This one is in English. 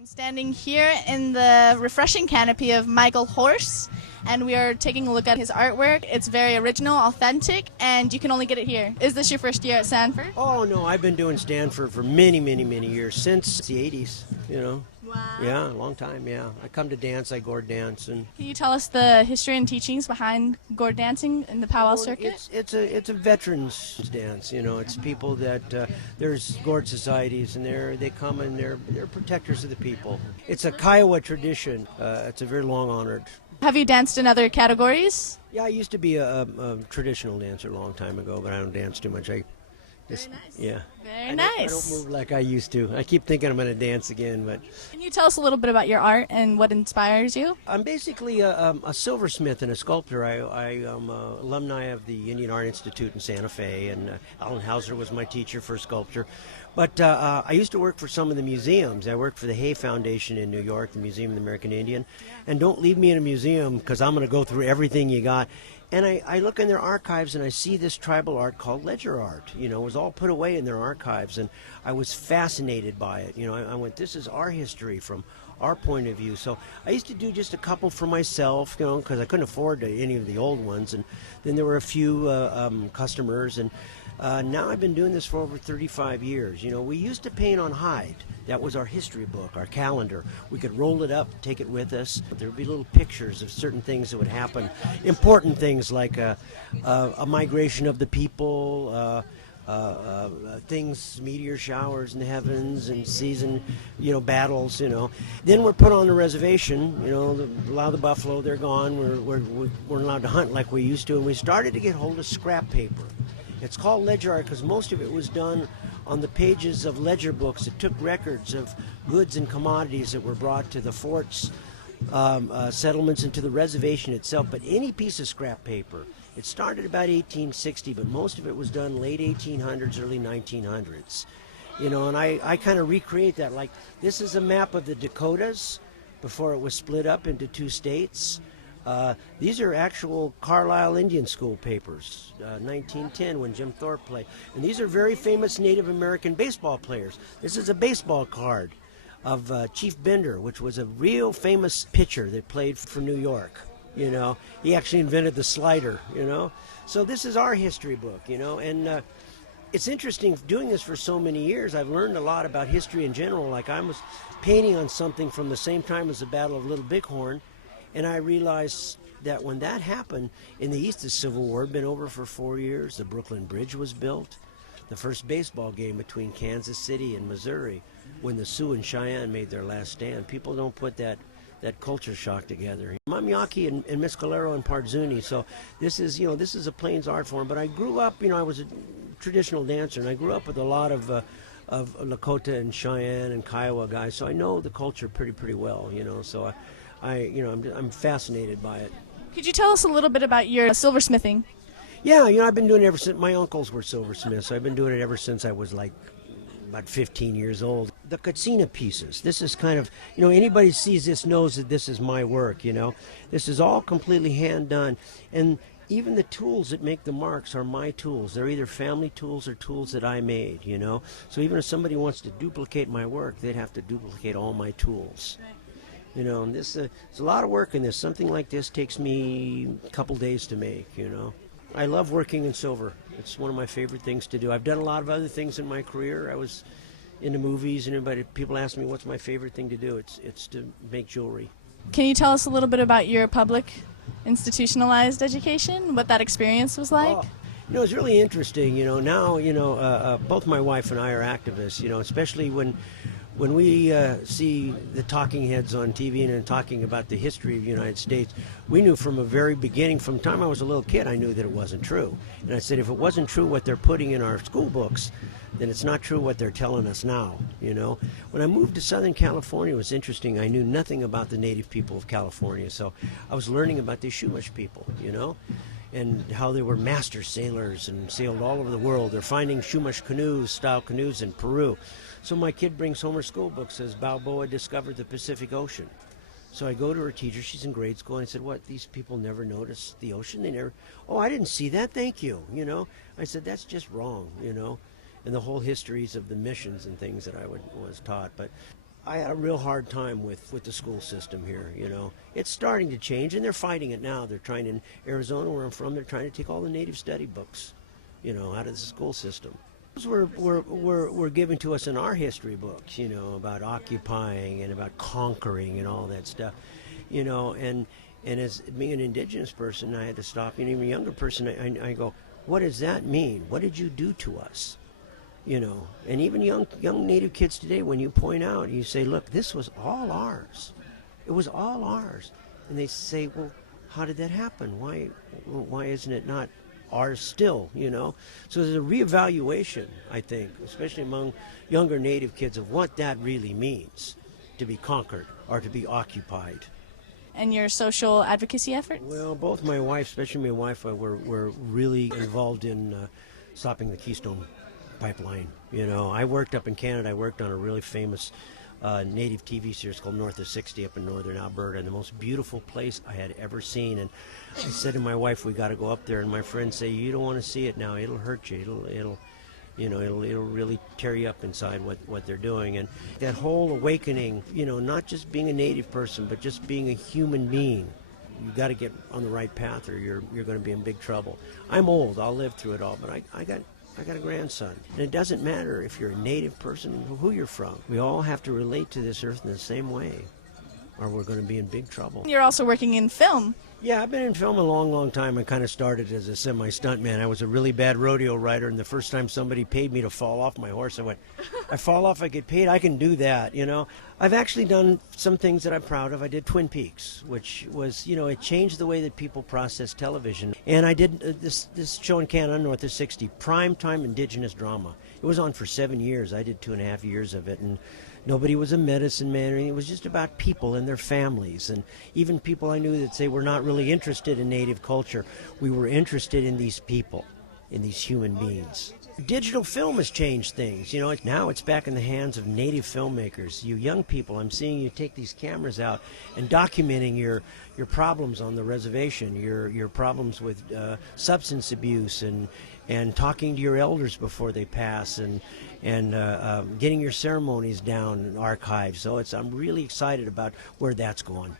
I'm standing here in the refreshing canopy of Michael Horse, and we are taking a look at his artwork. It's very original, authentic, and you can only get it here. Is this your first year at Stanford? Oh, no, I've been doing Stanford for many, many, many years, since the 80s, you know. Wow. Yeah, a long time, yeah. I come to dance, I gourd dance. And Can you tell us the history and teachings behind gourd dancing in the powwow circuit? It's a veterans dance, you know. It's people that, there's gourd societies, and they come and they're protectors of the people. It's a Kiowa tradition. It's a very long-honored. Have you danced in other categories? Yeah, I used to be a traditional dancer a long time ago, but I don't dance too much. Very nice. Yeah. Very I nice. don't move like I used to. I keep thinking I'm going to dance again, but Can you tell us a little bit about your art and what inspires you? I'm basically a silversmith and a sculptor. I am an alumni of the Indian Art Institute in Santa Fe, and Alan Hauser was my teacher for sculpture. But I used to work for some of the museums. I worked for the Hay Foundation in New York, the Museum of the American Indian. And don't leave me in a museum, because I'm going to go through everything you got. And I look in their archives and I see this tribal art called ledger art. You know, it was all put away in their archives, and I was fascinated by it. You know, I went, this is our history from our point of view. So I used to do just a couple for myself, you know, because I couldn't afford any of the old ones. And then there were a few customers, and now I've been doing this for over 35 years. You know, we used to paint on hide. That was our history book, our calendar. We could roll it up, take it with us. There would be little pictures of certain things that would happen. Important things like a migration of the people, things, meteor showers in the heavens, and season, you know, battles, you know. Then we're put on the reservation, you know, a lot of the buffalo, they're gone. We're allowed to hunt like we used to, and we started to get hold of scrap paper. It's called ledger art because most of it was done on the pages of ledger books that took records of goods and commodities that were brought to the forts, settlements, and to the reservation itself. But any piece of scrap paper, it started about 1860, but most of it was done late 1800s, early 1900s. You know, and I kind of recreate that. Like, this is a map of the Dakotas before it was split up into two states. These are actual Carlisle Indian School papers, 1910 when Jim Thorpe played. And these are very famous Native American baseball players. This is a baseball card of Chief Bender, which was a real famous pitcher that played for New York. You know, he actually invented the slider, you know. So this is our history book, you know, and it's interesting doing this for so many years. I've learned a lot about history in general. Like, I was painting on something from the same time as the Battle of Little Bighorn. And I realized that when that happened in the East, the Civil War had been over for 4 years. The Brooklyn Bridge was built. The first baseball game between Kansas City and Missouri, when the Sioux and Cheyenne made their last stand. People don't put that culture shock together. I'm Yaqui and Mescalero and Partzuni, so this is a Plains art form. But I grew up, you know, I was a traditional dancer, and I grew up with a lot of Lakota and Cheyenne and Kiowa guys, so I know the culture pretty well, you know. So I'm fascinated by it. Could you tell us a little bit about your silversmithing? Yeah, you know, I've been doing it ever since my uncles were silversmiths. So I've been doing it ever since I was like about 15 years old. The Katsina pieces, this is kind of, you know, anybody sees this knows that this is my work, you know. This is all completely hand done. And even the tools that make the marks are my tools. They're either family tools or tools that I made, you know. So even if somebody wants to duplicate my work, they'd have to duplicate all my tools. Right. You know, and it's a lot of work in this. Something like this takes me a couple days to make, you know. I love working in silver. It's one of my favorite things to do. I've done a lot of other things in my career. I was into movies, and people ask me what's my favorite thing to do. It's to make jewelry. Can you tell us a little bit about your public institutionalized education, what that experience was like? Oh, you know, it's really interesting. You know, now, you know, both my wife and I are activists, you know, especially when we see the talking heads on TV and talking about the history of the United States. We knew from a very beginning, from the time I was a little kid, I knew that it wasn't true. And I said, if it wasn't true what they're putting in our school books, then it's not true what they're telling us now, you know. When I moved to Southern California, it was interesting. I knew nothing about the native people of California, so I was learning about the Chumash people, you know, and how they were master sailors and sailed all over the world. They're finding Chumash style canoes in Peru. So my kid brings home her school book, says Balboa discovered the Pacific Ocean. So I go to her teacher, she's in grade school, and I said, what, these people never noticed the ocean? They never, oh, I didn't see that, thank you, you know. I said, that's just wrong, you know. And the whole histories of the missions and things that I was taught. But I had a real hard time with the school system here, you know. It's starting to change, and they're fighting it now. They're trying, in Arizona, where I'm from, they're trying to take all the native study books, you know, out of the school system. Those were given to us in our history books, you know, about occupying and about conquering and all that stuff, you know. And as being an indigenous person, I had to stop. And even a younger person, I go, what does that mean? What did you do to us? You know, and even young Native kids today, when you point out, you say, look, this was all ours. It was all ours. And they say, well, how did that happen? Why isn't it not ours still, you know? So there's a reevaluation, I think, especially among younger Native kids, of what that really means to be conquered or to be occupied. And your social advocacy efforts? Well, both my wife, especially my wife, were really involved in stopping the Keystone Pipeline. You know, I worked up in Canada. I worked on a really famous Native TV series called North of 60 up in northern Alberta, and the most beautiful place I had ever seen. And I said to my wife, we got to go up there. And my friends say, you don't want to see it now. It'll hurt you. It'll really tear you up inside what they're doing. And that whole awakening, you know, not just being a Native person, but just being a human being. You got to get on the right path, or you're going to be in big trouble. I'm old. I'll live through it all, but I got a grandson. And it doesn't matter if you're a Native person, who you're from. We all have to relate to this earth in the same way, or we're going to be in big trouble. You're also working in film. Yeah, I've been in film a long, long time. I kind of started as a semi-stuntman. I was a really bad rodeo rider, and the first time somebody paid me to fall off my horse, I went, I fall off, I get paid, I can do that, you know. I've actually done some things that I'm proud of. I did Twin Peaks, which was, you know, it changed the way that people process television. And I did this show in Canada, North of 60, primetime Indigenous drama. It was on for 7 years. I did 2.5 years of it, and nobody was a medicine man. It was just about people and their families. And even people I knew that say we're not really interested in Native culture, we were interested in these people, in these human beings. Digital film has changed things. You know, now it's back in the hands of Native filmmakers. You young people, I'm seeing you take these cameras out and documenting your problems on the reservation, your problems with substance abuse, and talking to your elders before they pass, and getting your ceremonies down and archived. So I'm really excited about where that's going.